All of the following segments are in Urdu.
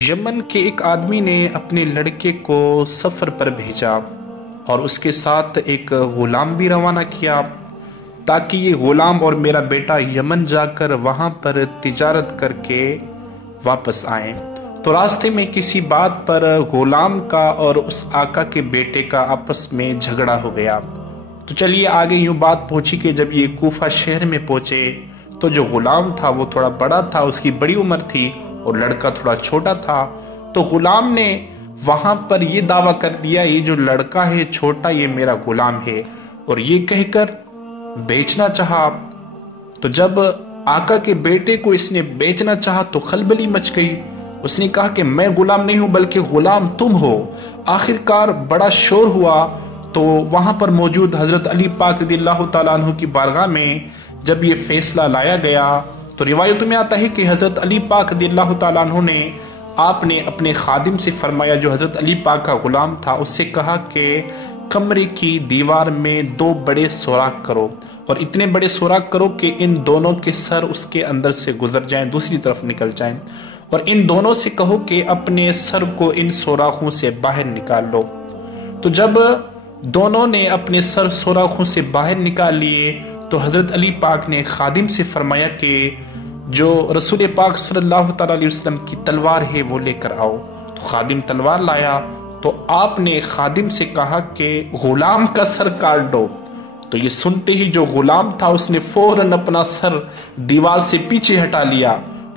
یمن کے ایک آدمی نے اپنے لڑکے کو سفر پر بھیجا اور اس کے ساتھ ایک غلام بھی روانہ کیا تاکہ یہ غلام اور میرا بیٹا یمن جا کر وہاں پر تجارت کر کے واپس آئیں۔ تو راستے میں کسی بات پر غلام کا اور اس آقا کے بیٹے کا آپس میں جھگڑا ہو گیا۔ تو چلیے آگے یوں بات پہنچی کہ جب یہ کوفہ شہر میں پہنچے تو جو غلام تھا وہ تھوڑا بڑا تھا، اس کی بڑی عمر تھی اور لڑکا تھوڑا چھوٹا تھا۔ تو غلام نے وہاں پر یہ دعویٰ کر دیا یہ جو لڑکا ہے چھوٹا یہ میرا غلام ہے، اور یہ کہہ کر بیچنا چاہا۔ تو جب آقا کے بیٹے کو اس نے بیچنا چاہا تو خلبلی مچ گئی۔ اس نے کہا کہ میں غلام نہیں ہوں بلکہ غلام تم ہو۔ آخر کار بڑا شور ہوا تو وہاں پر موجود حضرت علی پاک رضی اللہ تعالیٰ عنہ کی بارگاہ میں جب یہ فیصلہ لایا گیا تو روایتوں میں آتا ہے کہ حضرت علی پاک رضی اللہ تعالیٰ عنہ نے آپ نے اپنے خادم سے فرمایا جو حضرت علی پاک کا غلام تھا، اس سے کہا کہ کمرے کی دیوار میں 2 بڑے سوراخ کرو اور اتنے بڑے سوراخ کرو کہ ان دونوں کے سر اس کے اندر سے گزر جائیں، دوسری طرف نکل جائیں، اور ان دونوں سے کہو کہ اپنے سر کو ان سوراخوں سے باہر نکال لو۔ تو جب دونوں نے اپنے سر سوراخوں سے باہر نکال لیے تو حضرت علی پاک نے خادم سے فرمایا کہ جو رسول پاک صلی اللہ تعالیٰ علیہ وسلم کی تلوار ہے وہ لے کر آؤ۔ تو خادم تلوار لایا تو آپ نے خادم سے کہا کہ غلام کا سر کاٹ دو۔ تو یہ سنتے ہی جو غلام تھا اس نے فوراً اپنا سر دیوار سے پیچھے ہٹا لیا۔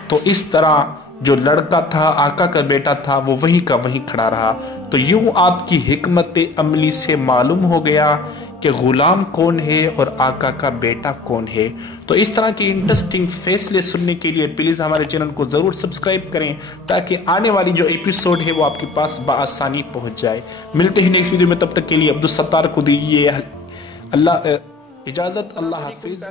تو اس طرح جو لڑکا تھا آقا کا بیٹا تھا وہ وہیں کا وہیں کھڑا رہا۔ تو یوں آپ کی حکمت عملی سے معلوم ہو گیا کہ غلام کون ہے اور آقا کا بیٹا کون ہے۔ تو اس طرح کی انٹرسٹنگ فیصلے سننے کے لیے پلیز ہمارے چینل کو ضرور سبسکرائب کریں تاکہ آنے والی جو ایپیسوڈ ہے وہ آپ کے پاس بآسانی پہنچ جائے۔ ملتے ہیں نیکسٹ ویڈیو میں، تب تک کے لیے عبدالستار کو دیجیے اللہ اجازت۔ اللہ حافظ۔